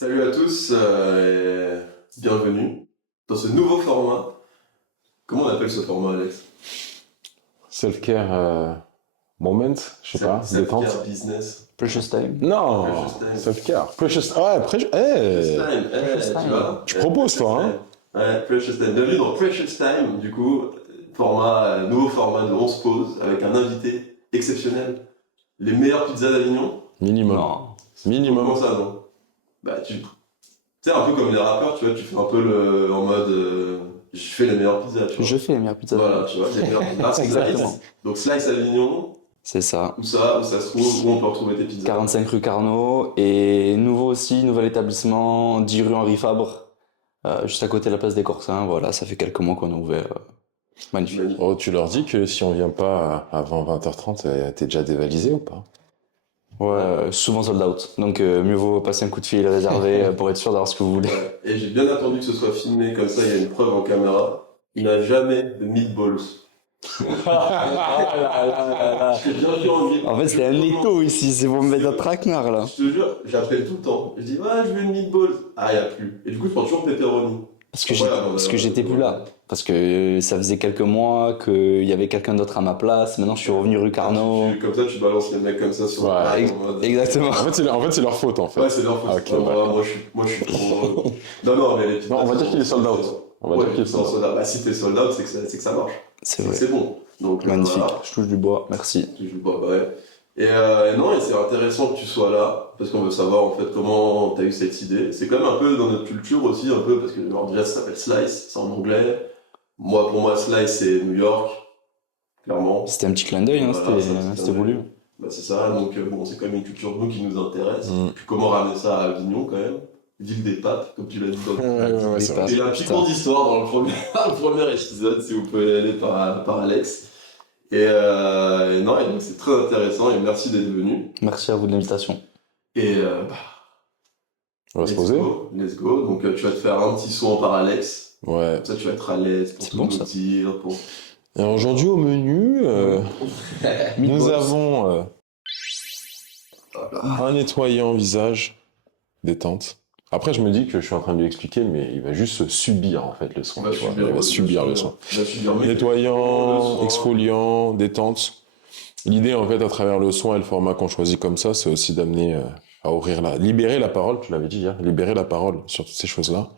Salut à tous et bienvenue dans ce nouveau format. Comment on appelle ce format, Alex? Self-care moment, je sais pas, Self-care détente. business. Precious Time. Non, Precious time. self-care. Precious. Ouais, Precious eh, time, Precious tu time. vois? tu proposes Precious toi, hein? time. Ouais, Precious time. Bienvenue dans Precious Time, du coup, nouveau format de 11 pauses avec un invité exceptionnel. Les meilleures pizzas d'Avignon. Minimum. Non. Comment Minimum. ça, non? Bah, tu sais, un peu comme les rappeurs, tu vois, tu fais un peu en mode, je fais les meilleures pizzas, tu vois. Je fais les meilleures pizzas. Voilà, tu vois, les meilleures pizzas. Exactement. Slice. Donc Slice Avignon, C'est ça. où ça se trouve, où on peut retrouver tes pizzas. 45 rue Carnot. Et nouveau aussi, nouvel établissement, 10 rue Henri Fabre. Juste à côté de la place des Corsins. Voilà, ça fait quelques mois qu'on a ouvert. Magnifique. Magnifique. Oh, tu leur dis que si on vient pas avant 20h30, t'es déjà dévalisé ou pas? Ouais, souvent sold out. Donc mieux vaut passer un coup de fil réservé pour être sûr d'avoir ce que vous voulez. Ouais. Et j'ai bien attendu que ce soit filmé, comme ça il y a une preuve en caméra. Il n'a jamais de meatballs. Ah là là là. Je t'ai bien vu en En fait, c'était un étau ici. C'est pour me mettre un traquenard là. Je te jure, j'appelle tout le temps. Je dis, ouais, je veux une meatball. Ah, il n'y a plus. Et du coup, je prends toujours pepperoni. Parce que j'étais plus là. Parce que ça faisait quelques mois qu'il y avait quelqu'un d'autre à ma place. Maintenant, je suis revenu rue Carnot. Comme ça, tu balances les mecs comme ça sur Ouais, le plat, ex- en mode- Exactement. En fait, c'est leur faute en fait. Ouais, c'est leur faute. Ah, ok, Ouais, d'accord. moi, je suis trop. Non, mais les pizzas. Non, on va dire qu'il est sold out. On va Ouais, dire qu'il est sold out. sold out. Bah, si t'es sold out, c'est que ça marche. C'est C'est que vrai. c'est bon. Donc, Magnifique. voilà. Je touche du bois. Merci. Tu joues pas, bah ouais. Et non, et c'est intéressant que tu sois là, parce qu'on veut savoir en fait comment t'as eu cette idée. C'est quand même un peu dans notre culture aussi, un peu, parce que alors, déjà ça s'appelle Slice, c'est en anglais. Moi, pour moi, Slice c'est New York, clairement. C'était un petit clin d'œil, hein, Voilà, c'était voulu. Bah c'est ça, donc bon, c'est quand même une culture nous qui nous intéresse. Mm. Puis comment ramener ça à Avignon quand même, ville des papes, comme tu l'as dit dans Ouais, c'est vrai. Il y a un petit cours d'histoire dans le premier, le premier épisode, si vous pouvez y aller par Alex. Et non, et donc c'est très intéressant et merci d'être venu. Merci à vous de l'invitation. Et On va se poser? Let's go. Donc tu vas te faire un petit son par Alex. Ouais. Comme ça tu vas être à l'aise pour C'est tout bon, nous ça. dire. Pour... Et aujourd'hui au menu, nous avons un nettoyant visage, détente. Après, je me dis que je suis en train de lui expliquer, mais il va juste subir en fait le son. Tu vois. Il va subir le son. Il va subir, mais Nettoyant, le son. exfoliant, détente. L'idée en fait à travers le son et le format qu'on choisit comme ça, c'est aussi d'amener à libérer la parole, tu l'avais dit hier, libérer la parole sur toutes ces choses-là.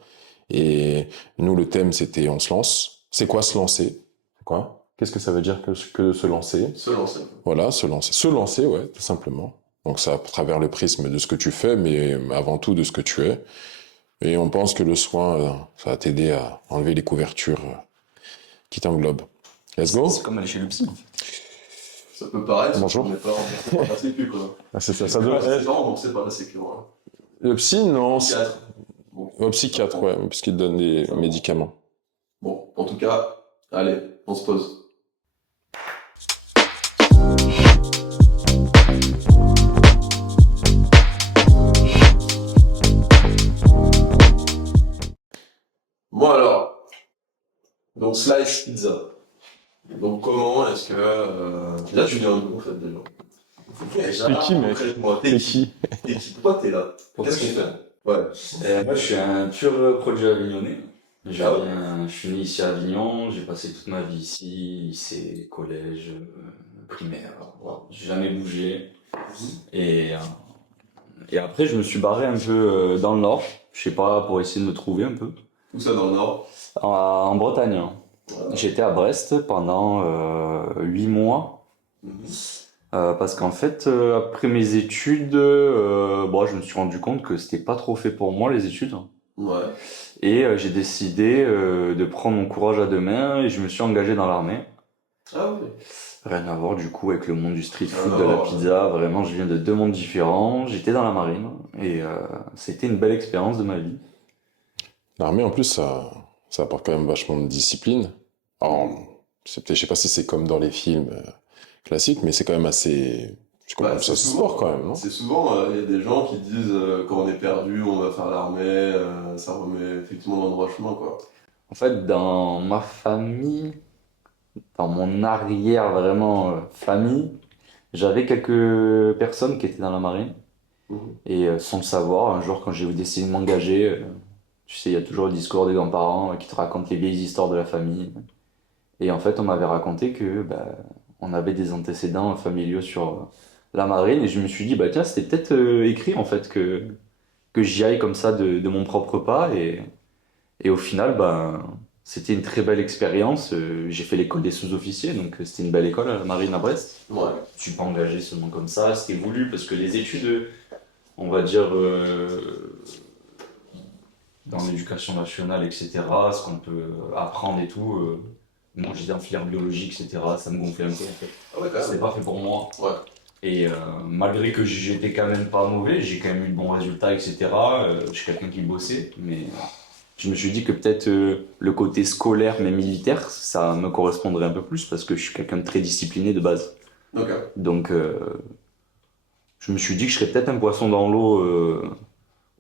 Et nous, le thème, c'était on se lance. C'est quoi se lancer? Quoi? Qu'est-ce que ça veut dire que de se lancer? Se lancer. Voilà, se lancer. Se lancer, ouais, tout simplement. Donc ça à travers le prisme de ce que tu fais, mais avant tout de ce que tu es. Et on pense que le soin, ça va t'aider à enlever les couvertures qui t'englobent. Let's go? C'est comme aller chez le psy. Ça peut paraître, Bonjour. on n'est pas remboursé par la sécu quoi. Ah, c'est ça, Ça ça doit c'est être. pas remboursé par la sécu. Hein. Le psy, non. Psychiatre. Bon. Au psychiatre, ouais, puisqu'il donne des médicaments. Bon, en tout cas, allez, on se pose. Bon alors, donc slice pizza. Donc comment est-ce que... Là tu viens d'où en fait déjà? T'es qui, mec? Concrètement, T'es qui? T'es qui? Pourquoi t'es là? Qu'est-ce qu'on fait? Ouais. Moi, je suis un pur produit avignonnais. Ah ouais. Je suis né ici à Avignon, j'ai passé toute ma vie ici, lycée, collège, primaire. Voilà. J'ai jamais bougé. Et, euh, et après, je me suis barré un peu dans le nord, je sais pas, pour essayer de me trouver un peu. Tout ça dans le nord. En Bretagne, hein. Voilà. J'étais à Brest pendant 8 mois. Mhm. Parce qu'en fait, après mes études, je me suis rendu compte que c'était pas trop fait pour moi les études. Ouais. Et j'ai décidé de prendre mon courage à deux mains et je me suis engagé dans l'armée. Ah oui. Rien à voir du coup avec le monde du street food, Rien de à la voir. pizza. Vraiment, je viens de deux mondes différents. J'étais dans la marine et c'était une belle expérience de ma vie. L'armée, en plus, ça apporte quand même vachement de discipline. Alors, je sais pas si c'est comme dans les films classiques, mais c'est quand même assez. C'est comme ça se sport quand même, non? C'est souvent, il y a des gens qui disent quand on est perdu, on va faire l'armée, ça remet effectivement dans le droit chemin, quoi. En fait, dans ma famille, dans mon arrière vraiment famille, j'avais quelques personnes qui étaient dans la marine. Et sans le savoir, un jour, quand j'ai décidé de m'engager, tu sais, il y a toujours le discours des grands-parents qui te racontent les vieilles histoires de la famille. Et en fait, on m'avait raconté que on avait des antécédents familiaux sur la marine. Et je me suis dit, bah tiens, c'était peut-être écrit en fait que j'y aille comme ça de mon propre pas. Et au final, c'était une très belle expérience. J'ai fait l'école des sous-officiers, donc c'était une belle école à la marine à Brest. Ouais. Je suis pas engagé seulement comme ça, c'était voulu parce que les études, on va dire, dans l'éducation nationale, etc., ce qu'on peut apprendre et tout, moi j'étais en filière biologique, etc., ça me gonflait un peu en fait. Ah ouais, quand C'était même. pas fait pour moi. Ouais. Et malgré que j'étais quand même pas mauvais, j'ai quand même eu de bons résultats, etc., je suis quelqu'un qui bossait, mais je me suis dit que peut-être le côté scolaire mais militaire, ça me correspondrait un peu plus parce que je suis quelqu'un de très discipliné de base. Ok. Donc je me suis dit que je serais peut-être un poisson dans l'eau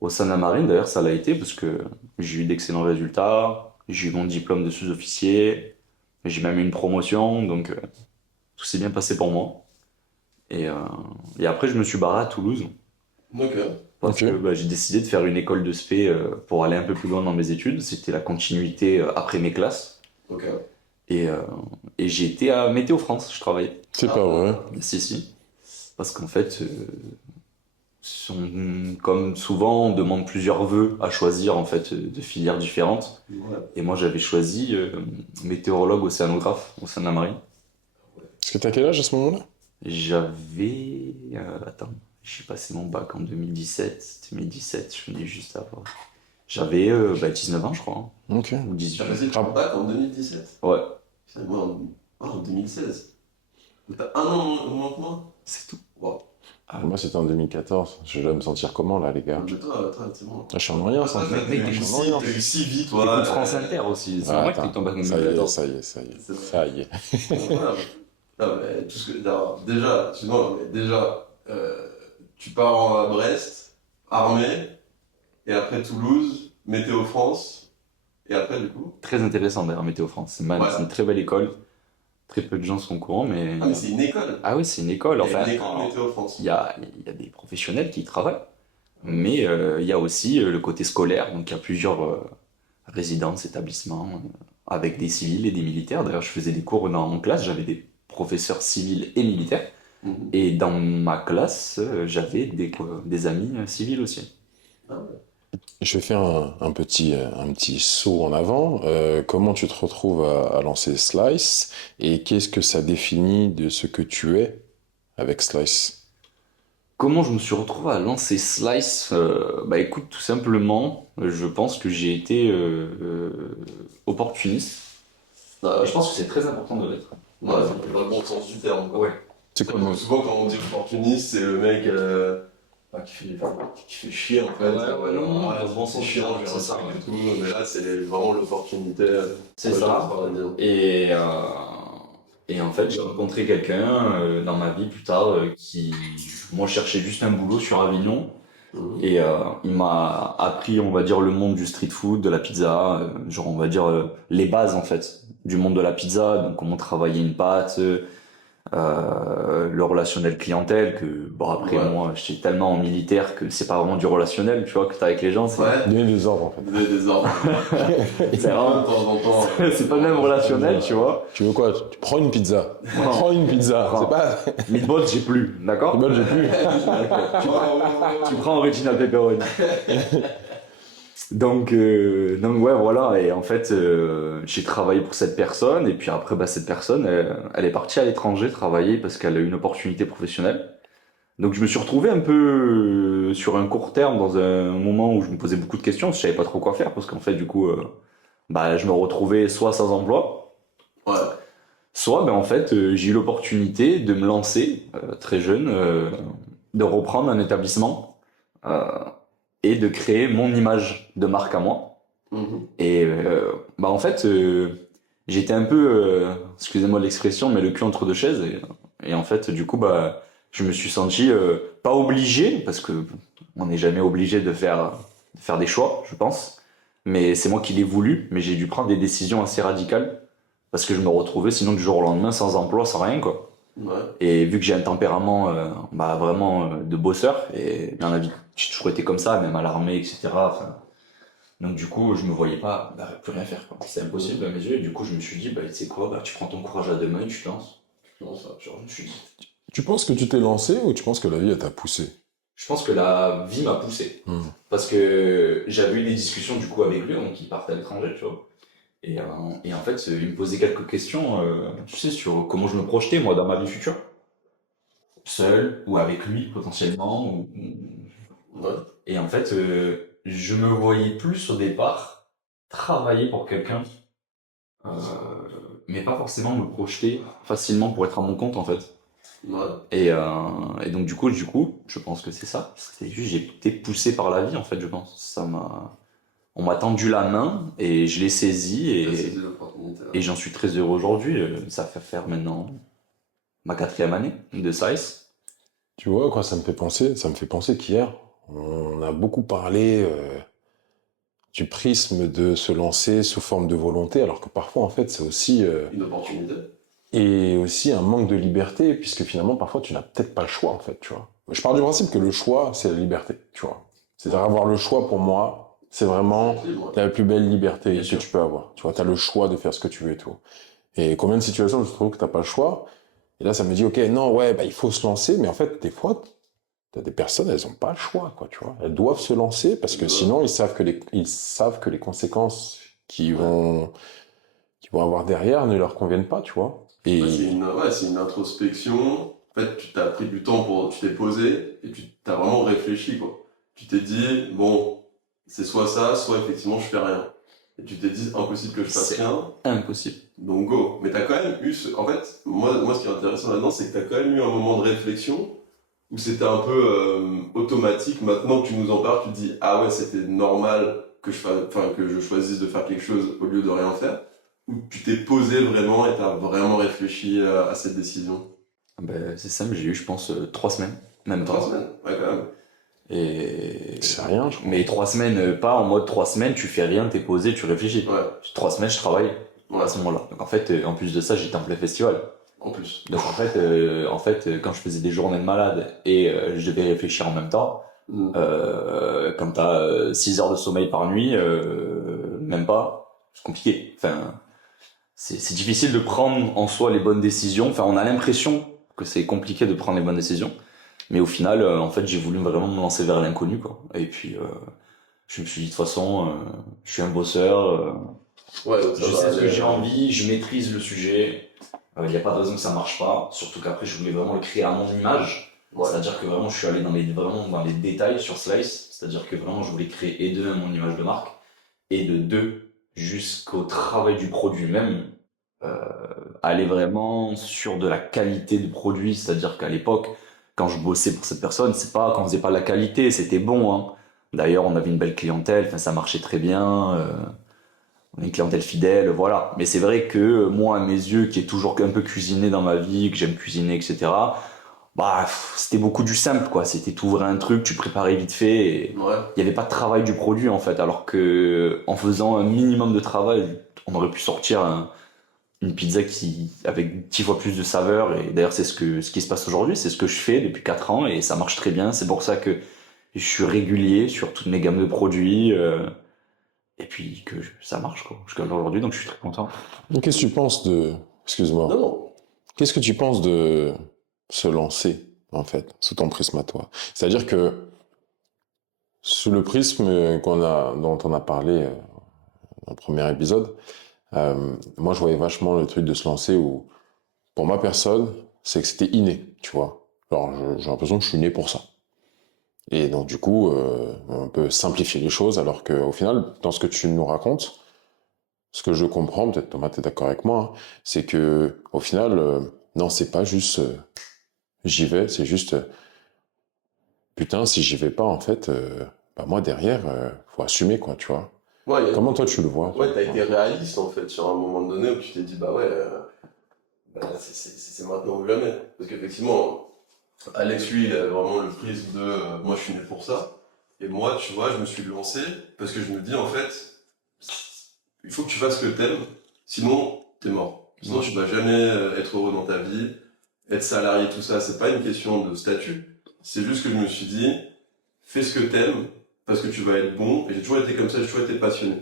au sein de la marine. D'ailleurs, ça l'a été parce que j'ai eu d'excellents résultats. J'ai eu mon diplôme de sous-officier. J'ai même eu une promotion. Donc, tout s'est bien passé pour moi. Et, euh, et après, je me suis barré à Toulouse Ok. parce Ok. que j'ai décidé de faire une école de spé pour aller un peu plus loin dans mes études. C'était la continuité après mes classes. Ok. Et, euh, et j'ai été à Météo France, je travaillais. C'est pas vrai. Si, si. Parce qu'en fait, comme souvent, on demande plusieurs vœux à choisir en fait de filières différentes. Ouais. Et moi, j'avais choisi météorologue océanographe au sein de la marine. Est-ce que t'as quel âge à ce moment-là? J'avais... attends, j'ai passé mon bac en 2017. 2017, je venais juste avant. J'avais 19 ans, je crois, hein, Ok. ou 18. T'as passé ton bac en 2017? Ouais, Putain, moi en 2016. Donc t'as un an moins que moi? c'est tout. Wow. Moi, c'était en 2014. Je vais me sentir comment, là, les gars? Mais toi, c'est bon. Ah, je suis en rien, ça. mec, Je t'es suis si- en rien. T'as eu si vite, T'écoutes toi. France Inter aussi, c'est Ah, vrai que attends. t'es ton bac en Ça y est, 2014. ça y est, ça y est. C'est vrai. Ça y est. Voilà. Non, mais tout ce que. Alors, déjà, sinon, mais déjà, tu pars à Brest, armée, et après Toulouse, Météo France, et après, du coup. Très intéressant d'ailleurs, Météo France. C'est Ouais. c'est une très belle école. Très peu de gens sont au courant, mais... Ah, mais c'est une école. Ah oui, c'est une école. Il y a Enfin, une école Météo France. il y a des professionnels qui y travaillent, mais il y a aussi le côté scolaire. Donc il y a plusieurs résidences, établissements, avec des civils et des militaires. D'ailleurs, je faisais des cours dans mon classe, j'avais des professeurs civils et militaires. Mhm. Et dans ma classe, j'avais des amis civils aussi. Ah ouais. Je vais faire un petit saut en avant. Comment tu te retrouves à lancer Slice et qu'est-ce que ça définit de ce que tu es avec Slice? Comment je me suis retrouvé à lancer Slice? Écoute, tout simplement, je pense que j'ai été opportuniste. Ah, Je pense que c'est très important de l'être. ouais, c'est dans le bon sens du terme. Quoi. Ouais. C'est quoi le mot? Souvent, quand on dit opportuniste, c'est le mec qui fait chier en fait. Non, dans le bon c'est sens du chiant, terme, j'ai c'est un ça, truc ouais. et tout. Mais là, c'est vraiment l'opportunité. C'est Ouais, ça. je pense. Et en fait, j'ai rencontré quelqu'un dans ma vie plus tard qui, moi, cherchait juste un boulot sur Avignon. Mhm. Et il m'a appris, on va dire, le monde du street food, de la pizza, genre, on va dire, les bases, en fait, du monde de la pizza, donc comment travailler une pâte, le relationnel clientèle, que, bon, après, Ouais. moi, j'étais tellement en militaire que c'est pas vraiment du relationnel, tu vois, que t'as avec les gens, c'est Ouais, Donner des ordres, en fait. donner des ordres. c'est vraiment- De temps en temps. c'est pas le même relationnel, tu vois. Tu veux quoi? Tu prends une pizza. Prends une pizza. Prends. C'est pas... Meatballs, j'ai plus, d'accord? Moi, j'ai plus. Tu prends Original Pepperoni. Donc ouais, voilà. Et en fait, j'ai travaillé pour cette personne. Et puis après, cette personne, elle est partie à l'étranger travailler parce qu'elle a eu une opportunité professionnelle. Donc je me suis retrouvé un peu sur un court terme dans un moment où je me posais beaucoup de questions. Je savais pas trop quoi faire parce qu'en fait, du coup, je me retrouvais soit sans emploi, Ouais. soit en fait, j'ai eu l'opportunité de me lancer très jeune, de reprendre un établissement. Et de créer mon image de marque à moi. Mhm. Et en fait, j'étais un peu, excusez-moi l'expression, mais le cul entre deux chaises. Et en fait, du coup, je me suis senti pas obligé, parce que on n'est jamais obligé de faire des choix, je pense. Mais c'est moi qui l'ai voulu, mais j'ai dû prendre des décisions assez radicales, parce que je me retrouvais sinon du jour au lendemain sans emploi, sans rien, quoi. Ouais. Et vu que j'ai un tempérament vraiment de bosseur, et dans la vie, j'ai toujours été comme ça, même à l'armée, etc. Enfin, donc du coup, je me voyais pas plus rien faire, quoi. C'est impossible à mes yeux. Et du coup, je me suis dit, tu sais quoi, tu prends ton courage à deux mains et tu te lances. Non, ça. Genre, je me suis dit, Tu penses que tu t'es lancé ou tu penses que la vie, elle t'a poussé? je pense que la vie m'a poussé. Hmm. Parce que j'avais eu des discussions du coup avec lui, donc il partait à l'étranger, tu vois. Et en fait, il me posait quelques questions, tu sais, sur comment je me projetais, moi, dans ma vie future. Seul, ou avec lui, potentiellement. Ouais. Et en fait, je me voyais plus au départ travailler pour quelqu'un, euh, mais pas forcément me projeter facilement pour être à mon compte, en fait. Ouais. Et donc, du coup, je pense que c'est ça. C'est juste, j'ai été poussé par la vie, en fait, je pense. On m'a tendu la main et je l'ai saisi T'as saisi l'opportunité. et j'en suis très heureux aujourd'hui. Ça fait faire maintenant ma 4e année de SAIS. Tu vois à quoi ça me fait penser? Ça me fait penser qu'hier, on a beaucoup parlé du prisme de se lancer sous forme de volonté, alors que parfois, en fait, c'est aussi, Une opportunité. et aussi un manque de liberté, puisque finalement, parfois, tu n'as peut-être pas le choix, en fait, tu vois. Je pars du principe que le choix, c'est la liberté, tu vois. C'est-à-dire avoir le choix, pour moi, c'est vraiment C'est libre, ouais. la plus belle liberté Bien que sûr. tu peux avoir. Tu vois, tu as le choix de faire ce que tu veux et tout. Et combien de situations je trouve que t'as pas le choix, et là, ça me dit, ok, non, ouais, il faut se lancer, mais en fait, des fois, t'as des personnes, elles ont pas le choix, quoi, tu vois. Elles doivent se lancer parce que Ouais. sinon, ils savent que les conséquences qu'ils vont avoir derrière ne leur conviennent pas, tu vois. Et C'est une introspection. En fait, tu t'as pris du temps tu t'es posé et tu t'as vraiment réfléchi, quoi. Tu t'es dit, bon, c'est soit ça, soit effectivement je fais rien. Et tu t'es dit, impossible que je fasse C'est rien, impossible. donc go. Mais t'as quand même eu en fait, moi, ce qui est intéressant là-dedans, c'est que t'as quand même eu un moment de réflexion où c'était un peu automatique. Maintenant que tu nous en parles, tu te dis, ah ouais, c'était normal que je choisisse de faire quelque chose au lieu de rien faire. Ou tu t'es posé vraiment et t'as vraiment réfléchi à cette décision? C'est simple, j'ai eu, je pense, 3 semaines, même 3 pas. semaines, ouais, quand même. Et... c'est rien, je crois. Mais 3 semaines, pas en mode 3 semaines, tu fais rien, t'es posé, tu réfléchis. Ouais, 3 semaines, je travaille ouais, à ce moment-là. Donc en fait, en plus de ça, j'étais en plein festival. en plus. Donc en fait, quand je faisais des journées de malade et je devais réfléchir en même temps, Mm. quand t'as 6 heures de sommeil par nuit, même pas, c'est compliqué. Enfin, c'est difficile de prendre en soi les bonnes décisions. Enfin, on a l'impression que c'est compliqué de prendre les bonnes décisions. Mais au final, en fait, j'ai voulu vraiment me lancer vers l'inconnu, quoi. Et puis, je me suis dit, de toute façon, je suis un bosseur, Ouais, donc ça je va sais ce que aller, j'ai envie, je maîtrise le sujet. Il n'y a pas de raison que ça marche pas. Surtout qu'après, je voulais vraiment le créer à mon image. Ouais. C'est-à-dire que vraiment, je suis allé vraiment dans les détails sur Slice. C'est-à-dire que vraiment, je voulais créer et de un, mon image de marque, et de deux, jusqu'au travail du produit même. Euh, Aller vraiment sur de la qualité de produit. C'est-à-dire qu'à l'époque, quand je bossais pour cette personne, c'est pas qu'on faisait pas de la qualité, c'était bon, hein. D'ailleurs, on avait une belle clientèle, enfin, ça marchait très bien. On a une clientèle fidèle, voilà. Mais c'est vrai que moi, à mes yeux, qui ai toujours un peu cuisiné dans ma vie, que j'aime cuisiner, etc., c'était beaucoup du simple, quoi. C'était t'ouvrais un truc, tu préparais vite fait, et Ouais. il n'y avait pas de travail du produit, en fait. Alors que, en faisant un minimum de travail, on aurait pu sortir une pizza avec 10 fois plus de saveur. Et d'ailleurs, c'est ce qui se passe aujourd'hui. C'est ce que je fais depuis 4 ans et ça marche très bien. C'est pour ça que je suis régulier sur toutes mes gammes de produits. Et puis que ça marche, quoi. Jusqu'à aujourd'hui, donc je suis très content. Et qu'est-ce que tu penses de... Excuse-moi. Non, non. Qu'est-ce que tu penses de se lancer, en fait, sous ton prisme à toi? C'est-à-dire que, sous le prisme dont on a parlé dans le premier épisode, moi, je voyais vachement le truc de se lancer où, pour ma personne, c'est que c'était inné, tu vois. Alors, j'ai l'impression que je suis né pour ça. Et donc, du coup, on peut simplifier les choses, alors qu'au final, dans ce que tu nous racontes, ce que je comprends, peut-être Thomas, t'es d'accord avec moi, hein, c'est que, au final, non, c'est pas juste j'y vais, c'est juste putain, si j'y vais pas, en fait, moi derrière, faut assumer, quoi, tu vois. Ouais, Comment toi tu le vois? ouais, toi t'as été réaliste en fait sur un moment donné où tu t'es dit, bah ouais, c'est maintenant ou jamais. Parce qu'effectivement, Alex, lui, il a vraiment le prisme de moi je suis né pour ça. Et moi, tu vois, je me suis lancé parce que je me dis, en fait, il faut que tu fasses ce que t'aimes, sinon t'es mort. Sinon tu vas jamais être heureux dans ta vie. être salarié, tout ça, c'est pas une question de statut. C'est juste que je me suis dit, fais ce que t'aimes, parce que tu vas être bon. Et j'ai toujours été comme ça, j'ai toujours été passionné.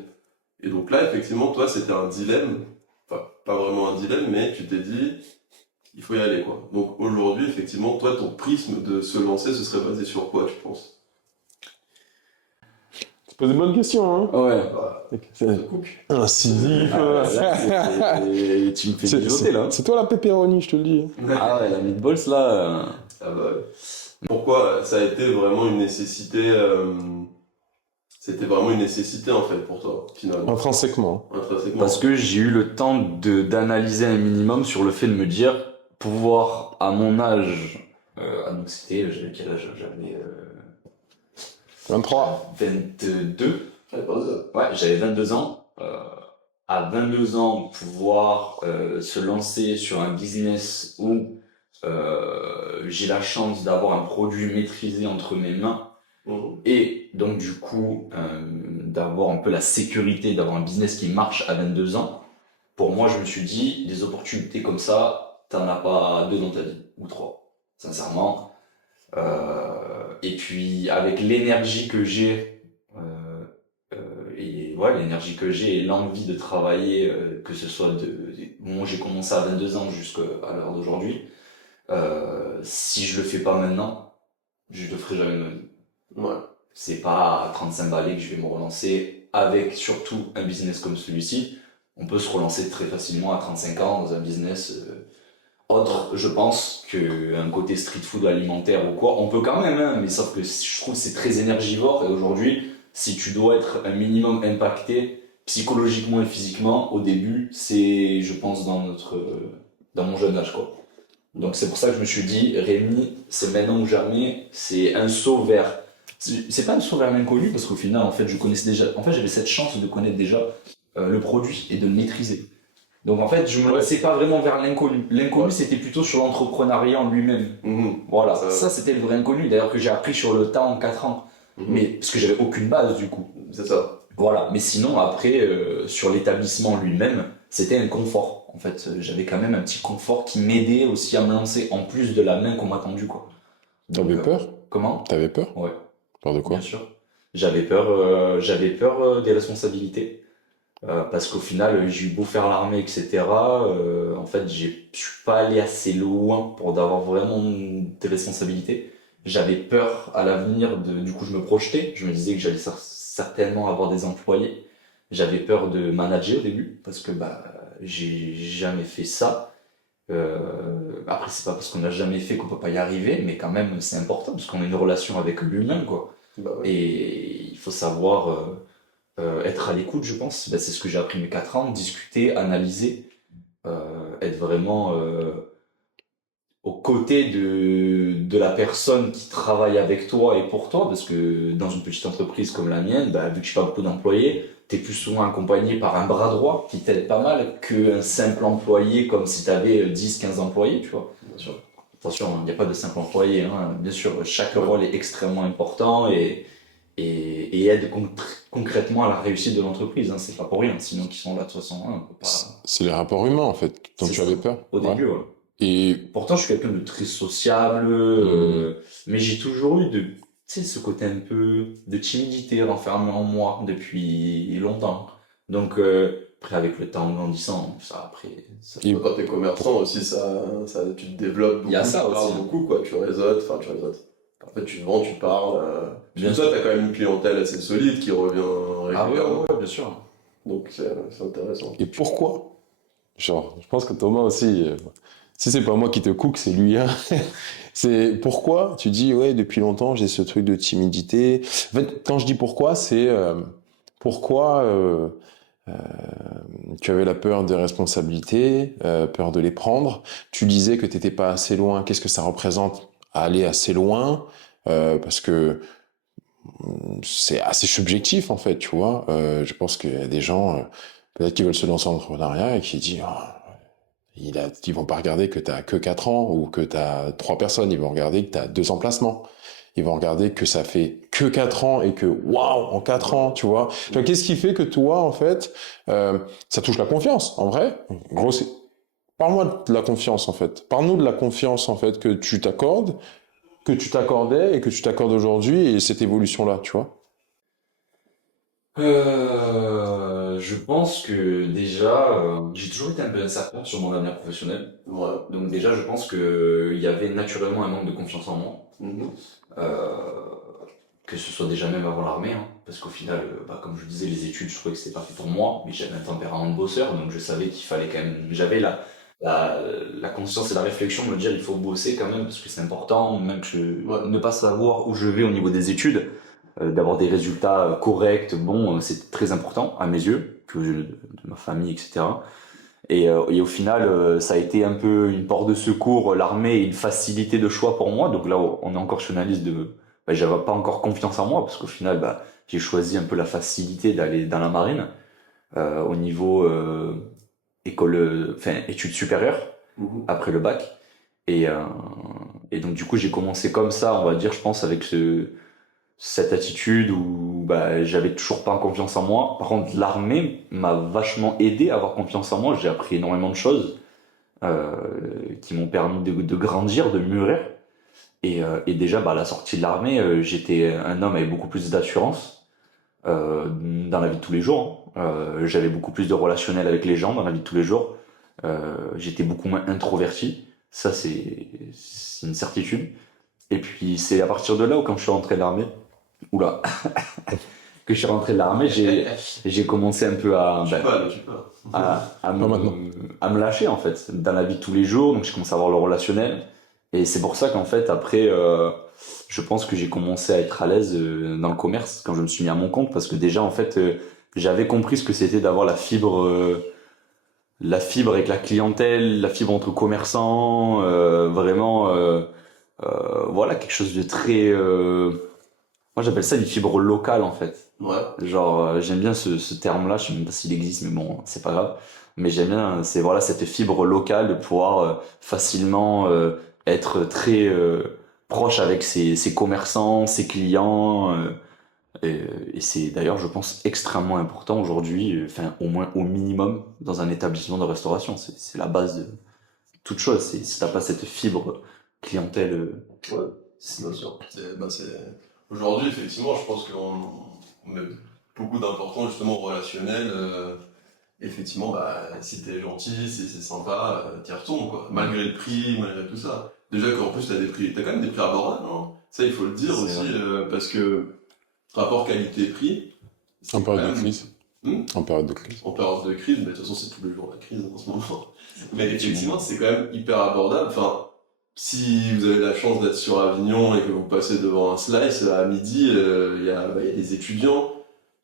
Et donc là, effectivement, toi, c'était un dilemme. Enfin, pas vraiment un dilemme, mais tu t'es dit, il faut y aller, quoi. Donc aujourd'hui, effectivement, toi, ton prisme de se lancer, ce serait basé sur quoi, tu penses? Tu poses des bonnes questions, hein. Ouais. Bah, C'est cook. incisif. Tu me fais mijoter là. C'est toi la pepperoni, je te le dis. Ah ouais, la meatballs là. Ah bah ouais. Pourquoi ça a été vraiment une nécessité c'était vraiment une nécessité en fait pour toi, finalement, Intrinsèquement. intrinsèquement. Parce que j'ai eu le temps d'analyser un minimum sur le fait de me dire, pouvoir à mon âge, donc j'avais quel âge? J'avais 23. 22. Ouais, pas ça. Ouais, j'avais 22 ans. À 22 ans, pouvoir se lancer sur un business où j'ai la chance d'avoir un produit maîtrisé entre mes mains Mhm. et donc du coup d'avoir un peu la sécurité d'avoir un business qui marche à 22 ans. Pour moi, je me suis dit, des opportunités comme ça, t'en as pas deux dans ta vie, ou trois, sincèrement. Et puis avec l'énergie que j'ai et ouais, l'énergie que j'ai et l'envie de travailler, que ce soit du moment où j'ai commencé à 22 ans jusqu'à l'heure d'aujourd'hui, si je le fais pas maintenant, je le ferai jamais de ma vie. Ouais. C'est pas à 35 balais que je vais me relancer avec surtout un business comme celui-ci. On peut se relancer très facilement à 35 ans dans un business autre, je pense, qu'un côté street food alimentaire ou quoi. On peut quand même, hein, mais sauf que je trouve que c'est très énergivore et aujourd'hui, si tu dois être un minimum impacté psychologiquement et physiquement, au début, c'est, je pense, dans mon jeune âge, quoi. Donc c'est pour ça que je me suis dit, Rémi, c'est maintenant ou jamais, c'est un saut vers. C'est pas un saut vers l'inconnu parce qu'au final, en fait, je connaissais déjà. En fait, j'avais cette chance de connaître déjà le produit et de le maîtriser. Donc en fait, je me laissais pas vraiment vers l'inconnu. L'inconnu, Ouais. c'était plutôt sur l'entrepreneuriat en lui-même. Mhm. Voilà, Ça- ça c'était le vrai inconnu, d'ailleurs que j'ai appris sur le temps en 4 ans. Mhm. Mais parce que j'avais aucune base du coup. C'est ça. Voilà, mais sinon après, sur l'établissement lui-même, c'était un confort. En fait, j'avais quand même un petit confort qui m'aidait aussi à me lancer en plus de la main qu'on m'a tendue, quoi. Donc, T'avais peur? Comment? T'avais peur? Ouais, Peur de quoi? bien sûr. J'avais peur, des responsabilités. Parce qu'au final, j'ai eu beau faire l'armée, etc. En fait, je suis pas allé assez loin pour d'avoir vraiment des responsabilités. J'avais peur à l'avenir du coup, je me projetais. Je me disais que j'allais certainement avoir des employés. J'avais peur de manager au début parce que bah j'ai jamais fait ça. Après, c'est pas parce qu'on n'a jamais fait qu'on peut pas y arriver, mais quand même, c'est important parce qu'on a une relation avec l'humain, quoi. Bah ouais. Et il faut savoir être à l'écoute, je pense. Ben, c'est ce que j'ai appris mes 4 ans, discuter, analyser, être vraiment aux côtés de la personne qui travaille avec toi et pour toi, parce que dans une petite entreprise comme la mienne, ben, vu que je n'ai pas beaucoup d'employés, tu es plus souvent accompagné par un bras droit qui t'aide pas mal qu'un simple employé comme si tu avais 10-15 employés, tu vois. Bien sûr. Attention, il n'y a pas de simple employé, hein. Bien sûr, chaque rôle est extrêmement important et aide concrètement à la réussite de l'entreprise, hein. C'est pas pour rien, sinon qu'ils sont là de toute façon, hein, on peut pas... C'est les rapports humains, en fait, dont C'est tu ça. avais peur. Au Ouais. début, voilà. Et Pourtant, je suis quelqu'un de très sociable, mais j'ai toujours eu tu sais, ce côté un peu de timidité renfermé en moi depuis longtemps. Donc, après, avec le temps en grandissant, ça après... Et- Quand t'es commerçant aussi, tu te développes beaucoup, Il y a ça tu parles aussi. beaucoup, quoi. Tu réseautes. En fait, tu vends, tu parles. Bien Tout ça, t'as quand même une clientèle assez solide qui revient Ah ouais, régulièrement. ouais, bien sûr. Donc, c'est intéressant. Et pourquoi? Genre, je pense que Thomas aussi, si c'est pas moi qui te cook, c'est lui, hein. C'est pourquoi tu dis, ouais, depuis longtemps, j'ai ce truc de timidité. En fait, quand je dis pourquoi, c'est pourquoi euh, tu avais la peur des responsabilités, peur de les prendre. Tu disais que t'étais pas assez loin. Qu'est-ce que ça représente aller assez loin? Parce que c'est assez subjectif en fait, tu vois. Je pense qu'il y a des gens peut-être qui veulent se lancer en entrepreneuriat et qui disent ils vont pas regarder que t'as que 4 ans ou que t'as 3 personnes, ils vont regarder que t'as 2 emplacements. Ils vont regarder que ça fait que 4 ans et que waouh, en 4 ans, tu vois. Qu'est-ce qui fait que toi, en fait, ça touche la confiance, en vrai? Gros, Parle-moi de la confiance, en fait. Parle-nous de la confiance, en fait, que tu t'accordes, que tu t'accordais et que tu t'accordes aujourd'hui et cette évolution-là, tu vois. Je pense que déjà, j'ai toujours été un peu incertain sur mon avenir professionnel. Ouais. Donc déjà, je pense que il y avait naturellement un manque de confiance en moi. Mhm. Euh, que ce soit déjà même avant l'armée, hein, parce qu'au final, comme je disais, les études, je trouvais que c'était pas fait pour moi, mais j'avais un tempérament de bosseur, donc je savais qu'il fallait quand même, j'avais la, la conscience et la réflexion de me dire il faut bosser quand même, parce que c'est important, même que Ouais. ne pas savoir où je vais au niveau des études, d'avoir des résultats corrects, bons, c'est très important à mes yeux, de ma famille, etc. Et au final, ça a été un peu une porte de secours, l'armée, et une facilité de choix pour moi. Donc là, on est encore sur une analyse de, j'avais pas encore confiance en moi parce qu'au final, j'ai choisi un peu la facilité d'aller dans la marine au niveau école, enfin études supérieures Mhm. après le bac. Et, euh, et donc du coup, j'ai commencé comme ça, on va dire, je pense, avec cette attitude où j'avais toujours pas confiance en moi. Par contre, l'armée m'a vachement aidé à avoir confiance en moi. J'ai appris énormément de choses euh, qui m'ont permis de grandir, de mûrir. Et déjà, à la sortie de l'armée, j'étais un homme avec beaucoup plus d'assurance dans la vie de tous les jours, hein. J'avais beaucoup plus de relationnel avec les gens dans la vie de tous les jours. J'étais beaucoup moins introverti. Ça, c'est une certitude. Et puis, c'est à partir de là où, quand je suis rentré de l'armée, oula, que je suis rentré de l'armée, j'ai commencé un peu Tu peux. Pas maintenant. à me lâcher en fait dans la vie de tous les jours. Donc j'ai commencé à avoir le relationnel, et c'est pour ça qu'en fait après, je pense que j'ai commencé à être à l'aise dans le commerce quand je me suis mis à mon compte, parce que déjà en fait j'avais compris ce que c'était d'avoir la fibre avec la clientèle, la fibre entre commerçants, vraiment voilà, quelque chose de très moi j'appelle ça une fibre locale en fait. Ouais. Genre, j'aime bien ce terme-là, je sais même pas s'il existe, mais bon, c'est pas grave. Mais j'aime bien, c'est voilà, cette fibre locale de pouvoir facilement être très proche avec ses commerçants, ses clients. Et c'est d'ailleurs, je pense, extrêmement important aujourd'hui, enfin, au moins au minimum, dans un établissement de restauration. C'est la base de toute chose. Si t'as pas cette fibre clientèle, Ouais, bien sûr. Aujourd'hui, effectivement, je pense qu'on met beaucoup d'importance justement au relationnel. Effectivement, si t'es gentil, si c'est sympa, t'y retournes, quoi. Malgré le prix, malgré tout ça. Déjà qu'en plus, t'as quand même des prix abordables, hein. Ça, il faut le dire C'est aussi, vrai. parce que rapport qualité-prix, En c'est quand période de même... crise. Hmm. En période de crise. En période de crise, mais de toute façon, c'est tous les jours la crise en ce moment. Mais effectivement, c'est quand même hyper abordable. Enfin, si vous avez la chance d'être sur Avignon et que vous passez devant un slice à midi, il y a des étudiants,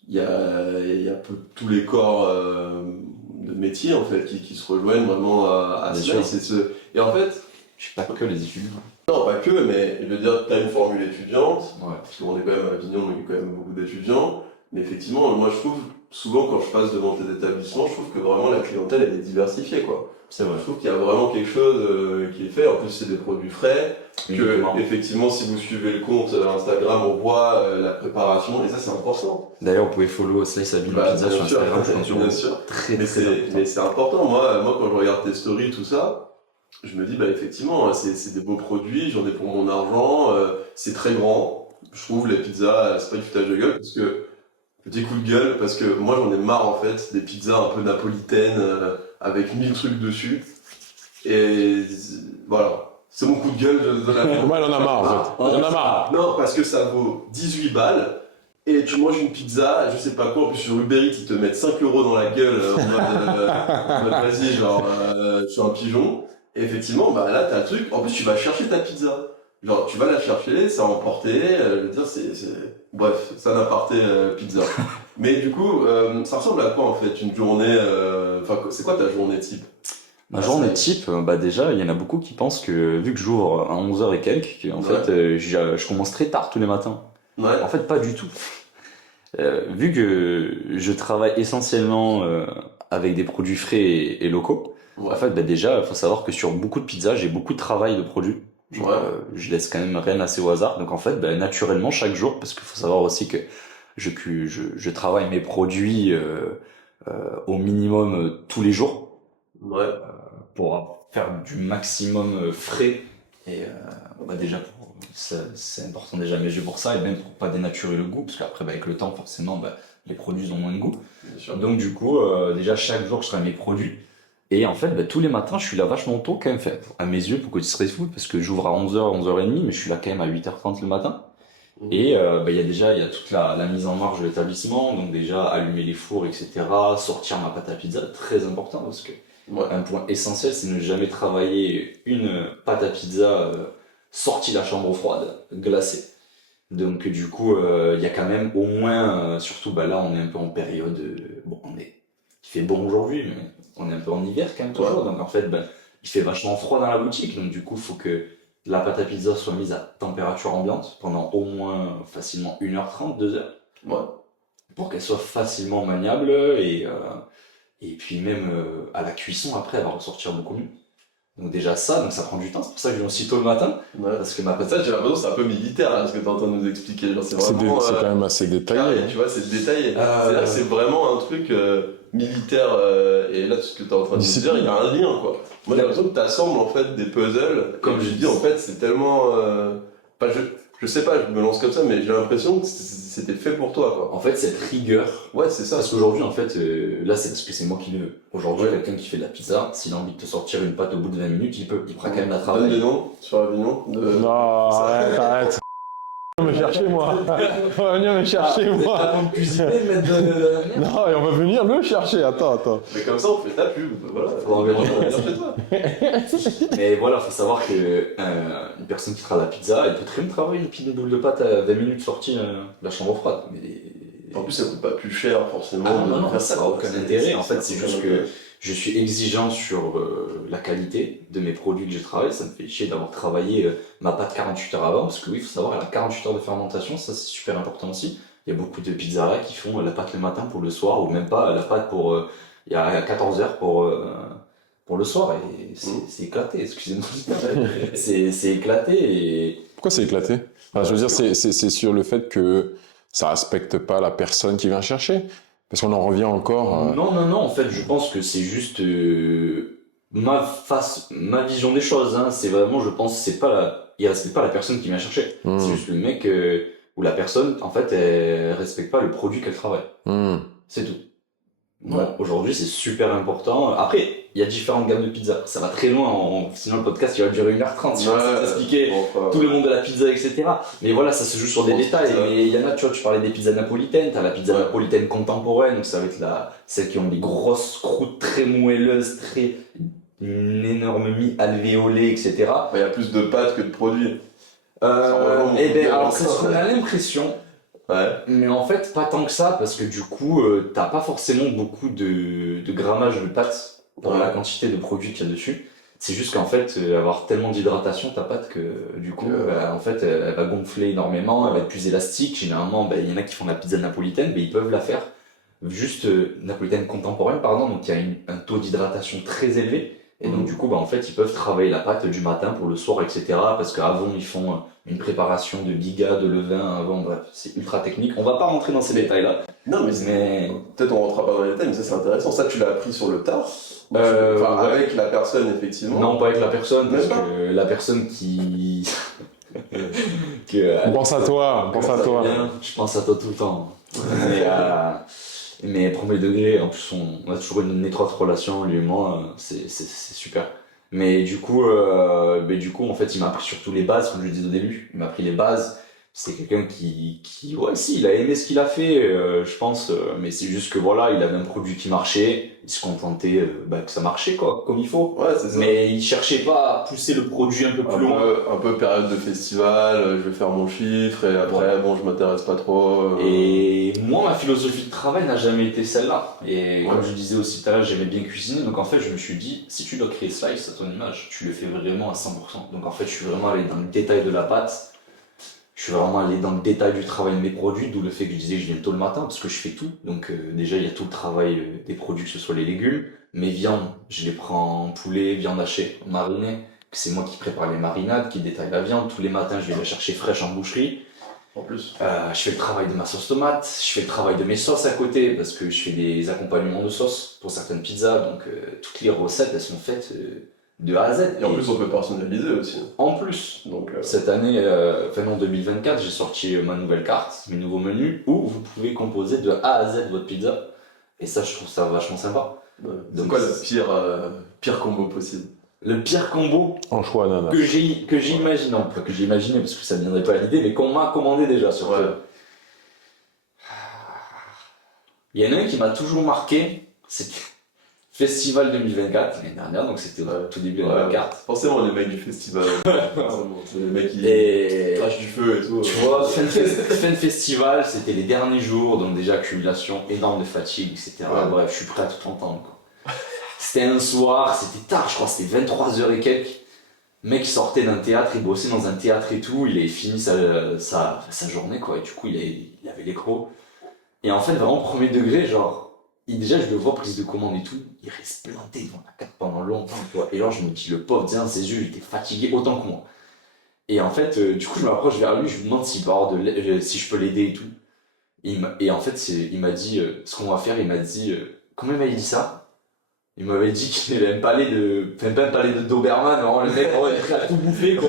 il y a tous les corps de métier en fait qui se rejoignent vraiment à Bien slice. Et en fait, Je suis pas que les étudiants. non, pas que, mais je veux dire, tu as une formule étudiante, Ouais. parce qu'on est quand même à Avignon, donc il y a quand même beaucoup d'étudiants. Mais effectivement, moi je trouve, souvent quand je passe devant tes établissements, je trouve que vraiment la clientèle elle est diversifiée, quoi. C'est vrai. Je trouve qu'il y a vraiment quelque chose qui est fait. En plus, c'est des produits frais. Uniquement. Que, effectivement, si vous suivez le compte Instagram, on voit la préparation, et ça c'est important. D'ailleurs, vous pouvez follow Slice Avignon Pizza sur Bien sûr, Instagram, je pense bien sûr. très Mais très important. c'est important. Moi, quand je regarde tes stories, tout ça, je me dis, effectivement, c'est des beaux produits, j'en ai pour mon argent, c'est très grand. Je trouve les pizzas, c'est pas du foutage de gueule, parce que, petit coup de gueule, parce que moi j'en ai marre en fait, des pizzas un peu napolitaines, avec 1000 trucs dessus. Et voilà. C'est mon coup de gueule de la Moi, il en a marre, en fait. Il en a marre. Non, parce que ça vaut 18 balles. Et tu manges une pizza, je sais pas quoi, en plus sur Uber Eats, ils te mettent 5 euros dans la gueule en mode vas-y, genre, je suis un pigeon. Et effectivement, là, t'as le truc. En plus, tu vas chercher ta pizza. Genre, tu vas la chercher, c'est à emporter. Je veux dire, bref, c'est un aparté pizza. Mais du coup, ça ressemble à quoi en fait une journée Enfin, c'est quoi ta journée type Ma journée type, déjà, il y en a beaucoup qui pensent que, vu que j'ouvre à 11h et quelques, en Ouais. fait, je commence très tard tous les matins. Ouais. En fait, pas du tout. Vu que je travaille essentiellement avec des produits frais et locaux, Ouais. en fait, déjà, il faut savoir que sur beaucoup de pizzas, j'ai beaucoup de travail de produits. Genre, Ouais. je laisse quand même rien assez au hasard. Donc, en fait, naturellement, chaque jour, parce qu'il faut savoir aussi que je travaille mes produits au minimum tous les jours. Ouais. pour faire du maximum frais. Et déjà, c'est important déjà mes jeux pour ça, et même pour pas dénaturer le goût, parce qu'après, avec le temps, forcément, les produits ont moins de goût. Bien sûr. Donc du coup, déjà chaque jour, je travaille mes produits. Et en fait, tous les matins, je suis là vachement tôt quand même, fait, à mes yeux, pour que tu serais fou, parce que j'ouvre à 11h, 11h30, mais je suis là quand même à 8h30 le matin. Et il y a toute la mise en marche de l'établissement, donc déjà allumer les fours, etc., sortir ma pâte à pizza, très important, parce que Ouais. un point essentiel, c'est ne jamais travailler une pâte à pizza sortie de la chambre froide, glacée. Donc du coup, il y a quand même au moins, surtout là on est un peu en période, il fait bon aujourd'hui, mais on est un peu en hiver quand même toujours, Ouais. donc en fait il fait vachement froid dans la boutique, donc du coup il faut que la pâte à pizza soit mise à température ambiante pendant au moins facilement 1h30, 2h, Ouais. pour qu'elle soit facilement maniable et puis même à la cuisson après elle va ressortir beaucoup mieux. Donc déjà ça, donc ça prend du temps, c'est pour ça que je viens aussi tôt le matin, Ouais. parce que ma pâte Ça, j'ai l'impression que c'est un peu militaire, là, ce que t'es en train de nous expliquer. Genre, c'est C'est vraiment. c'est quand même assez détaillé. Carré, tu vois, c'est détaillé. C'est-à-dire que c'est vraiment un truc militaire. Et là, ce que t'es en train de nous dire, il y a un lien, quoi. Moi, j'ai l'impression que t'assembles en fait des puzzles. Comme je je dis, dis. en fait, c'est tellement. Je sais pas, je me lance comme ça, mais j'ai l'impression que c'était fait pour toi, quoi. En fait, cette rigueur, Ouais, c'est ça. parce qu'aujourd'hui, en fait, là, c'est parce que c'est moi qui le veux. Aujourd'hui, Ouais. quelqu'un qui fait de la pizza, s'il a envie de te sortir une pâte au bout de 20 minutes, il pourra quand même la Donne travailler. des noms sur Avignon. Non, arrête. Viens me chercher, moi. On va venir me chercher, moi. T'as de cuisiner, mettre de la merde. Non, et on va venir le chercher. Attends. Mais comme ça, on fait ta pub. Voilà. On va On vient chez toi. Mais voilà, faut savoir que une personne qui travaille la pizza, elle peut très bien travailler une petite boule de pâte à 20 minutes sortie de la chambre froide. En plus, ça coûte pas plus cher, forcément. Ah de non, faire ça n'a aucun intérêt. En fait, c'est aucun juste intérêt. que je suis exigeant sur la qualité de mes produits que je travaille. Ça me fait chier d'avoir travaillé ma pâte 48 heures avant, parce que oui, il faut savoir, elle a 48 heures de fermentation, ça c'est super important aussi. Il y a beaucoup de pizzerias qui font la pâte le matin pour le soir, ou même pas la pâte il y a 14 heures pour le soir, et c'est éclaté, excusez-moi. c'est éclaté, et Pourquoi c'est éclaté? Enfin, je veux dire, c'est sur le fait que ça respecte pas la personne qui vient chercher. Parce qu'on en revient encore. Non, en fait, je pense que c'est juste ma vision des choses, hein. C'est vraiment, je pense, il respecte pas la personne qui vient chercher. Hmm. C'est juste le mec ou la personne, en fait, elle respecte pas le produit qu'elle travaille. C'est tout. Ouais. Aujourd'hui, c'est super important. Après, il y a différentes gammes de pizza. Ça va très loin, sinon le podcast, il va durer 1h30 si on essaie d'expliquer tout le monde de la pizza, etc. Mais voilà, ça se joue sur des détails. Mais il y en a, tu vois, tu parlais des pizzas napolitaines, t'as la pizza napolitaine contemporaine, donc ça va être celles qui ont des grosses croûtes très moelleuses, une énorme mie alvéolée, etc. Il y a plus de pâtes que de produits. Alors c'est ce qu'on a l'impression, Ouais. mais en fait pas tant que ça, parce que du coup t'as pas forcément beaucoup de grammage de pâte pour la quantité de produits qu'il y a dessus. C'est juste qu'en fait avoir tellement d'hydratation ta pâte que du coup en fait elle va gonfler énormément, elle va être plus élastique. Généralement il y en a qui font la pizza napolitaine, mais ils peuvent la faire juste napolitaine contemporaine, pardon, donc il y a un taux d'hydratation très élevé. Et donc du coup en fait ils peuvent travailler la pâte du matin pour le soir, etc. Parce qu'avant ils font une préparation de biga, de levain, avant, bref, c'est ultra technique. On va pas rentrer dans ces détails là. Non, mais peut-être on rentrera pas dans les détails, mais ça c'est intéressant. Ça, tu l'as appris sur le tard. Ouais. Avec la personne, effectivement. Non, pas avec la personne, parce Même pas. que la personne qui On pense à toi, on pense à toi. Bien, je pense à toi tout le temps. Mais premier degré, en plus on a toujours une étroite relation, lui et moi, c'est super. Mais du coup, en fait, il m'a appris surtout les bases, comme je le disais au début. Il m'a appris les bases. C'est quelqu'un qui, ouais, si, il a aimé ce qu'il a fait, je pense, mais c'est juste que voilà, il avait un produit qui marchait, il se contentait que ça marchait, quoi, comme il faut. Ouais, c'est ça. Mais il cherchait pas à pousser le produit un peu plus loin. Un peu période de festival, je vais faire mon chiffre, et après, bon, je m'intéresse pas trop. Et moi, ma philosophie de travail n'a jamais été celle-là. Et comme je disais aussi tout à l'heure, j'aimais bien cuisiner. Donc en fait, je me suis dit, si tu dois créer Slice à ton image, tu le fais vraiment à 100%. Donc en fait, je suis vraiment allé dans le détail de la pâte. Je suis vraiment allé dans le détail du travail de mes produits, d'où le fait que je disais que je viens tôt le matin, parce que je fais tout. Donc déjà, il y a tout le travail des produits, que ce soit les légumes. Mes viandes, je les prends en poulet, viande hachée, marinée. C'est moi qui prépare les marinades, qui détaille la viande. Tous les matins, je vais la chercher fraîche en boucherie. En plus. Je fais le travail de ma sauce tomate, je fais le travail de mes sauces à côté parce que je fais des accompagnements de sauces pour certaines pizzas. Donc toutes les recettes, elles sont faites de A à Z. Et en plus, on peut personnaliser aussi. En plus, Donc, cette année, en 2024, j'ai sorti ma nouvelle carte, mes nouveaux menus, où vous pouvez composer de A à Z votre pizza. Et ça, je trouve ça vachement sympa. c'est Donc, quoi le pire combo possible? Le pire combo Anchois, ananas. que j'ai imaginé, non pas que j'ai imaginé parce que ça ne viendrait pas à l'idée, mais qu'on m'a commandé déjà sur Ouais. Il y en a un qui m'a toujours marqué, c'était Festival 2024, l'année dernière, donc c'était au Ouais. tout début de la carte. Forcément, les mecs du festival. Forcément. C'est les mecs qui Et crachent du feu et tout. tu vois, fin de festival, c'était les derniers jours, donc déjà accumulation énorme de fatigue, etc. Ouais. Bref, je suis prêt à tout entendre, quoi. C'était un soir, c'était tard, je crois, c'était 23h et quelques. Le mec sortait d'un théâtre, il bossait dans un théâtre et tout, il avait fini sa journée, quoi, et du coup, il avait l'écro. Et en fait, vraiment, premier degré, genre, déjà, je le vois, prise de commande et tout, il reste planté devant la carte pendant longtemps, tu vois. Et genre, je me dis, le pauvre, tiens, ses yeux, il était fatigué autant que moi. Et en fait, du coup, je m'approche vers lui, je lui demande s'il peut avoir si je peux l'aider et tout. Et en fait, il m'a dit, ce qu'on va faire, il m'a dit, comment il m'avait dit ça? Il m'avait dit qu'il n'allait même pas aller de Doberman, vraiment, le mec, il est prêt à tout bouffer, quoi.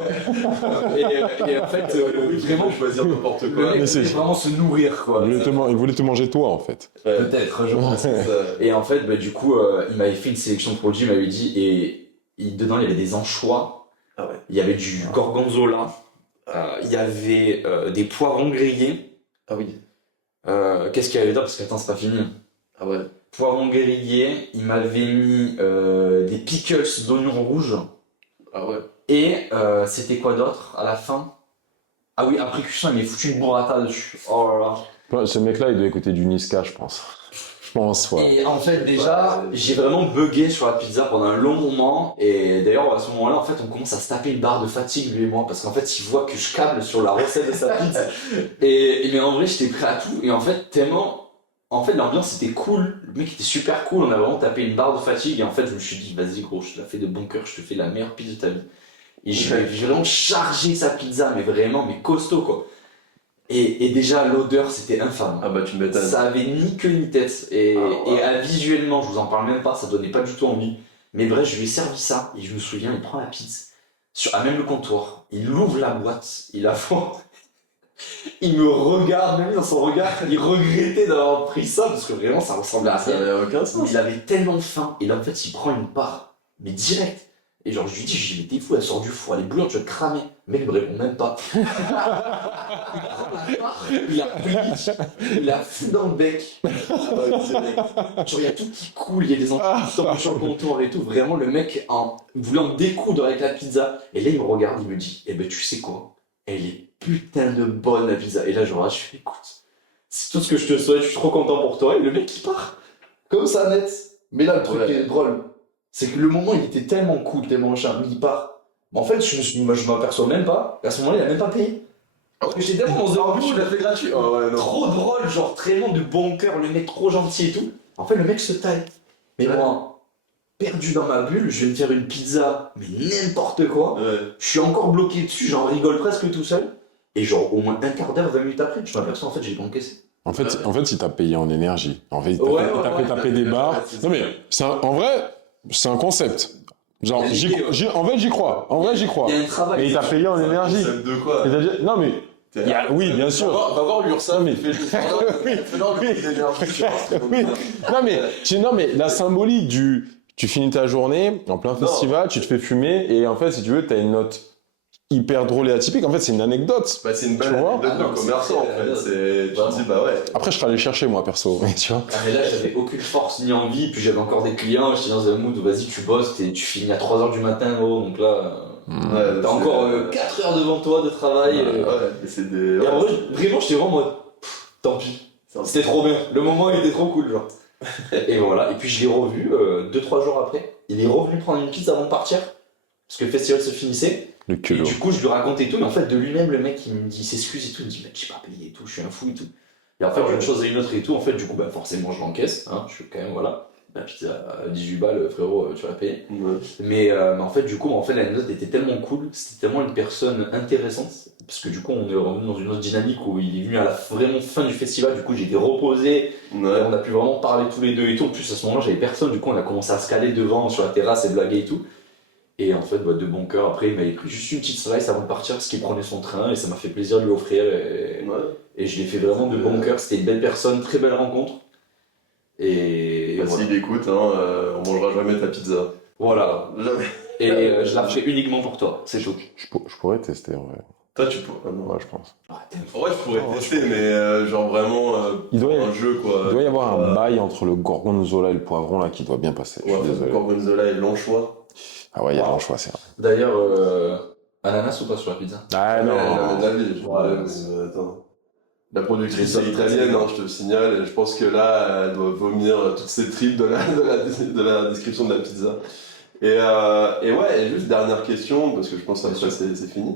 Et en fait, Vraiment choisir n'importe le quoi. mec mais c'est- voulait vraiment se nourrir, quoi. Il voulait te manger toi, en fait. Peut-être, je pense. Et en fait, du coup, il m'avait fait une sélection de produits, il m'avait dit, dedans, il y avait des anchois, Ah ouais. il y avait du gorgonzola, il y avait des poivrons grillés. Ah oui. Qu'est-ce qu'il y avait d'autre? Parce que attends, c'est pas fini. Ah ouais. Poivrons grillés, il m'avait mis des pickles d'oignons rouges. Ah ouais. Et c'était quoi d'autre à la fin? Ah oui, après cuisson, il m'avait foutu une burrata dessus. Oh là là. Ce mec-là, il doit écouter du Niska, je pense. Je pense, ouais. Et en fait, déjà, j'ai vraiment bugué sur la pizza pendant un long moment. Et d'ailleurs, à ce moment-là, en fait, on commence à se taper une barre de fatigue, lui et moi, parce qu'en fait, il voit que je câble sur la recette de sa pizza. Mais en vrai, j'étais prêt à tout. Et en fait, tellement. En fait, l'ambiance était cool. Le mec était super cool. On a vraiment tapé une barre de fatigue. Et en fait, je me suis dit, vas-y, gros, je te la fais de bon cœur. Je te fais la meilleure pizza de ta vie. Et j'ai vraiment chargé sa pizza, mais vraiment, mais costaud, quoi. Et déjà, l'odeur, c'était infâme. Ah bah tu m'étonnes. Ça avait ni queue ni tête. Et, Ah ouais. visuellement, je vous en parle même pas, ça donnait pas du tout envie. Mais bref, je lui ai servi ça. Et je me souviens, il prend la pizza, à même le comptoir. Il ouvre la boîte, il la vend. Il me regarde, même dans son regard, il regrettait d'avoir pris ça, parce que vraiment, ça ressemblait à Ça rien. n'avait aucun sens. Il avait tellement faim. Et là, en fait, il prend une part, mais direct. Et genre, je lui dis, mais t'es fou, elle sort du four, elle est brûlante, tu vas te cramer. Mais il me répond même pas. Il a pris, il a fou dans le bec. Genre, il y a tout qui coule, il y a des enfants qui tombent sur le comptoir et tout. Vraiment, le mec voulait en découdre avec la pizza. Et là, il me regarde, il me dit, eh ben, tu sais quoi? Elle est putain de bonne, la pizza. Et là, genre, je fais, écoute, c'est tout ce que je te souhaite, je suis trop content pour toi. Et le mec, il part. Comme ça, net. Mais là, le truc qui est drôle, c'est que le moment, il était tellement cool, tellement machin, mais il part. Mais en fait, je m'aperçois même pas. À ce moment-là, il a même pas payé. Ah ouais. J'étais tellement dans En un plus, tu l'as fait gratuit. Ah ouais, non. trop drôle, genre tellement de bon cœur, le mec trop gentil et tout. En fait, le mec se taille. Mais Ouais. moi, perdu dans ma bulle, je vais me faire une pizza, mais n'importe quoi. Ouais. Je suis encore bloqué dessus, j'en rigole presque tout seul. Et genre, au moins un quart d'heure, 20 minutes après, je m'aperçois en fait, j'ai pas encaissé. En fait, il t'a payé en énergie. En fait, il t'a Ouais, fait, ouais, il t'a ouais. fait taper des barres. C'est Non, mais en vrai, c'est un concept. Genre, Il y a l'idée, ouais. en fait, j'y crois. En vrai, j'y crois. Il y a un travail. Mais il t'a payé en énergie. Ça de quoi? C'est-à-dire- Non, mais. Oui, bien sûr. Va voir l'URSSAF, Mais- il fait le Oui. d'énergie, je pense. Oui. Non, mais la symbolique du. Tu finis ta journée en plein festival, tu te fais fumer, et en fait, si tu veux, t'as une note hyper drôle et atypique. En fait, c'est une anecdote. Bah, c'est une belle Tu vois anecdote Ah non, de commerçant, en fait. Tu te dis, bah ouais. Après, je serais allé chercher, moi, perso. Tu vois. Ah, mais là, j'avais aucune force ni envie, puis j'avais encore des clients, j'étais dans un mood où vas-y, tu bosses, tu finis à 3h du matin, gros, donc là, Ouais, t'as encore 4 heures devant toi de travail. Ouais, mais c'est des. Et en vrai, vraiment, j'étais vraiment en mode, tant pis, c'était trop bien, le moment il était trop cool, genre. Et voilà, et puis je l'ai revu 2-3 jours après, il est revenu prendre une pizza avant de partir, parce que le festival se finissait. Le Et culot. du coup, je lui racontais tout, mais en fait, de lui-même, le mec, il me dit, il s'excuse et tout, il me dit, mec, j'ai pas payé et tout, je suis un fou et tout. Et en fait, Ah ouais. une chose et une autre et tout, en fait, du coup, bah, forcément, je l'encaisse, hein, je suis quand même, voilà. la pizza à 18 balles, frérot, tu vas la payer. Ouais. Mais en fait, du coup, l'anecdote était tellement cool, c'était tellement une personne intéressante, parce que du coup, on est revenu dans une autre dynamique où il est venu à la vraiment fin du festival, du coup, j'ai été reposé, et Ouais. on a pu vraiment parler tous les deux et tout. En plus, à ce moment-là, j'avais personne, du coup, on a commencé à se caler devant sur la terrasse et blaguer et tout. Et en fait, de bon cœur, après, il m'avait pris juste une petite slice avant de partir parce qu'il prenait son train et ça m'a fait plaisir de lui offrir. Ouais. Et je l'ai fait vraiment de bon cœur. C'était une belle personne, très belle rencontre. Et Bah, voilà. s'il écoute, on mangera jamais ta pizza. Voilà. Jamais. Et je la ferai uniquement pour toi, c'est tout. Je pourrais tester, en vrai. Toi, tu pourrais. Non. Ouais, je pense. En vrai, je pourrais tester, mais genre vraiment Il doit y- un jeu, quoi. Il doit y avoir un bail entre le gorgonzola et le poivron, là, qui doit bien passer. Je Ouais, suis désolé. Gorgonzola et l'anchois. Ah ouais, il y a l'anchois, c'est vrai. D'ailleurs, ananas ou pas sur la pizza? Ah Ouais, non. jamais de la vie. Ouais, Attends. La productrice C'est italienne, je te signale, et je pense que là, elle doit vomir toutes ses tripes de la description de la pizza. Et ouais, et juste dernière question, parce que je pense qu'après c'est fini.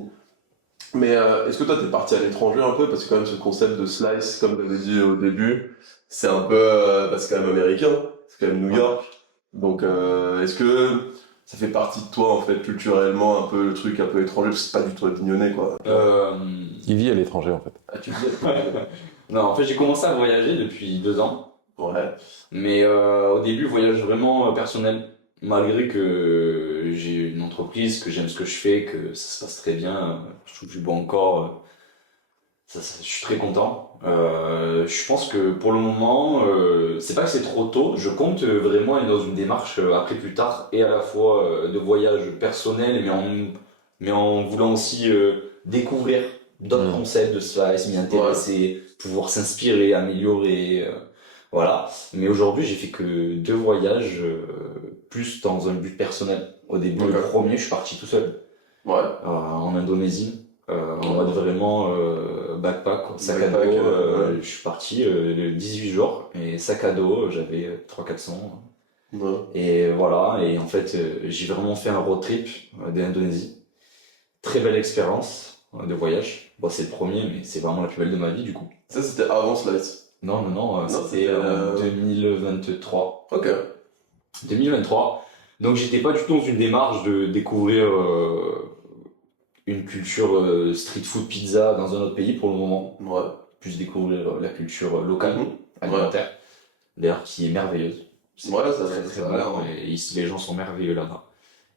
Mais est-ce que toi t'es parti à l'étranger un peu? Parce que quand même ce concept de slice, comme tu avais dit au début, c'est un peu, c'est quand même américain, c'est quand même New York. Donc est-ce que ça fait partie de toi en fait culturellement, un peu le truc un peu étranger, parce que c'est pas du tout opinionné quoi. Il vit à l'étranger, en fait. Ah, tu dis? Non, en fait, j'ai commencé à voyager depuis 2 ans. Ouais. Mais au début, voyage vraiment personnel. Malgré que j'ai une entreprise, que j'aime ce que je fais, que ça se passe très bien, je trouve du bon encore, je suis très content. Je pense que pour le moment, c'est pas que c'est trop tôt, je compte vraiment aller dans une démarche après plus tard, et à la fois de voyage personnel, mais en voulant aussi découvrir d'autres concepts de slice, m'y intéresser, pouvoir s'inspirer, améliorer. Voilà. Mais aujourd'hui, j'ai fait que 2 voyages, plus dans un but personnel. Au début, le premier, je suis parti tout seul, Ouais. en Indonésie, en mode vraiment backpack, quoi, sac à dos. Backpack, ouais. Je suis parti 18 jours, et sac à dos, j'avais 300-400. Ouais. Et voilà, et en fait, j'ai vraiment fait un road trip de l'Indonésie. Très belle expérience de voyage. Bon, c'est le premier, mais c'est vraiment la plus belle de ma vie, du coup. Ça c'était avant Slice. Non, c'était c'était, en 2023. Ok. 2023. Donc j'étais pas du tout dans une démarche de découvrir une culture street food pizza dans un autre pays pour le moment. Ouais. Plus découvrir la culture locale, Mhm. alimentaire, d'ailleurs qui est merveilleuse. C'est Ouais, ça très très a l'air, bon, et ici les gens sont merveilleux là-bas.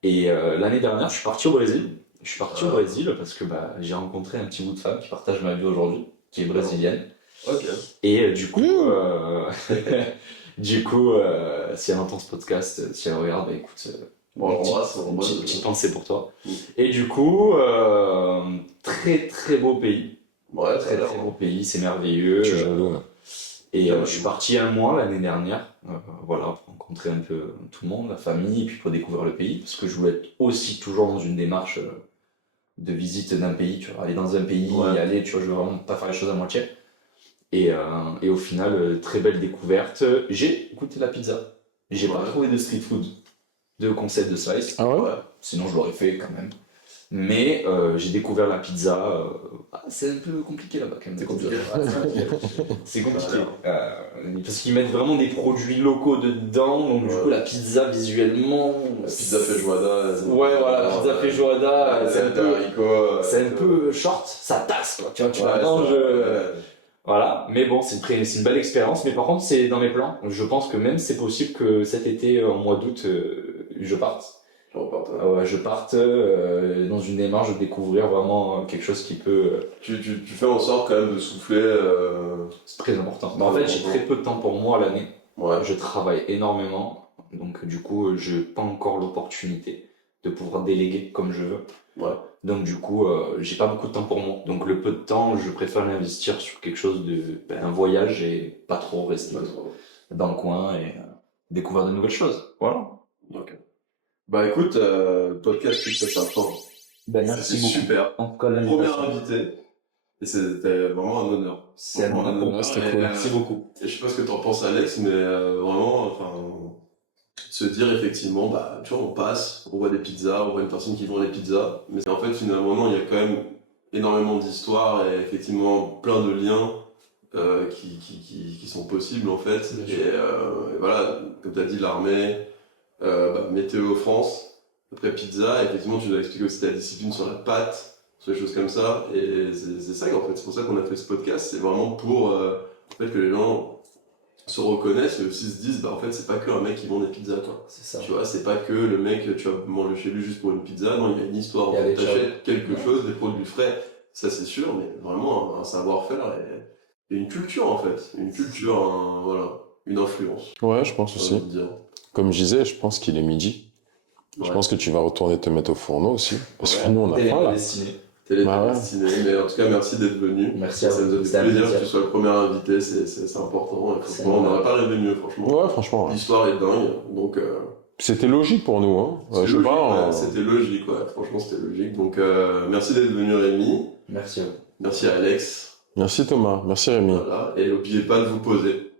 Et l'année dernière, je suis parti au Brésil. Je suis parti au Brésil parce que j'ai rencontré un petit bout de femme qui partage ma vie aujourd'hui, qui est brésilienne. Ok. Et du coup, si elle entend ce podcast, si elle regarde, bah écoute, Bon, on l'embrasse, on l'embrasse. petite pensée pour toi. Mm. Et du coup, très très beau pays. Ouais, Très très très beau pays, c'est merveilleux. Je suis jaloux. Et je suis parti un mois l'année dernière, voilà, pour rencontrer un peu tout le monde, la famille, et puis pour découvrir le pays, parce que je voulais être aussi toujours dans une démarche de visite d'un pays, tu vois, aller dans un pays, y aller, tu vois, je veux vraiment pas faire les choses à moitié. Et au final, très belle découverte. J'ai goûté la pizza. J'ai pas trouvé de street food, de concept de slice. Ah ouais? Sinon, je l'aurais fait quand même. Mais j'ai découvert la pizza. C'est un peu compliqué là-bas quand même. C'est compliqué. C'est compliqué. Parce qu'ils mettent vraiment des produits locaux dedans. Donc, du coup, la pizza visuellement. La pizza feijoada. Ouais, voilà, la pizza feijoada, c'est un peu. haricots. C'est un peu short, ça tasse, quoi. Tu la manges. Voilà, mais bon, c'est une belle expérience. Mais par contre, c'est dans mes plans. Je pense que même c'est possible que cet été, en mois d'août, je parte. Je parte dans une démarche de découvrir vraiment quelque chose qui peut. Tu fais en sorte quand même de souffler. C'est très important. En fait, j'ai très peu de temps pour moi l'année. Ouais. Je travaille énormément, donc du coup, je n'ai pas encore l'opportunité de pouvoir déléguer comme je veux. Ouais. Donc du coup, j'ai pas beaucoup de temps pour moi. Donc le peu de temps, je préfère l'investir sur quelque chose un voyage, et pas trop rester dans le coin et découvrir de nouvelles choses. Voilà. Ok. Bah écoute, podcast qui se passe temps. Merci beaucoup. Super. En tout cas, Premier invité. Et c'était vraiment un honneur. C'est un honneur pour moi, c'était cool. Merci beaucoup. Et je sais pas ce que t'en penses Alex, mais vraiment, se dire effectivement, bah tu vois, on passe, on voit des pizzas, on voit une personne qui vend des pizzas, mais en fait finalement non, il y a quand même énormément d'histoires et effectivement plein de liens qui sont possibles en fait. Bien Et, sûr. et voilà, comme tu as dit, l'armée, météo France, après pizza, effectivement tu dois expliquer aussi ta discipline sur la pâte, sur les choses comme ça. Et c'est ça en fait, c'est pour ça qu'on a fait ce podcast, c'est vraiment pour en fait, que les gens se reconnaissent et aussi se disent, bah en fait c'est pas que un mec qui vend des pizzas quoi. C'est ça. Tu vois, c'est pas que le mec, tu vas manger chez lui juste pour une pizza, non, il y a une histoire. En Il y a fait, des t'achètes quelque Ouais. chose, des produits frais, ça c'est sûr, mais vraiment un savoir-faire et une culture en fait. Une culture, voilà, une influence, Ouais, je pense j'ai envie aussi. de dire. Comme je disais, je pense qu'il est midi. Je Ouais. pense que tu vas retourner te mettre au fourneau aussi. Parce que Ouais. nous, on a Télé faim là. destinée. Télé Bah ouais. destinée. Mais en tout cas, merci d'être venu. Merci à Ça vous. nous a C'était fait un plaisir plaisir. que tu sois le premier invité, c'est important. Et C'est franchement, on normal. n'aurait pas rêvé mieux, franchement. Ouais, franchement. Ouais. L'histoire est dingue, donc C'était logique pour nous. Hein. c'est Je sais logique, pas. ouais, c'était logique, ouais. Franchement, c'était logique. Donc merci d'être venu, Rémi. Merci à vous. Merci à Alex. Merci Thomas. Merci Rémi. Voilà. Et n'oubliez pas de vous poser.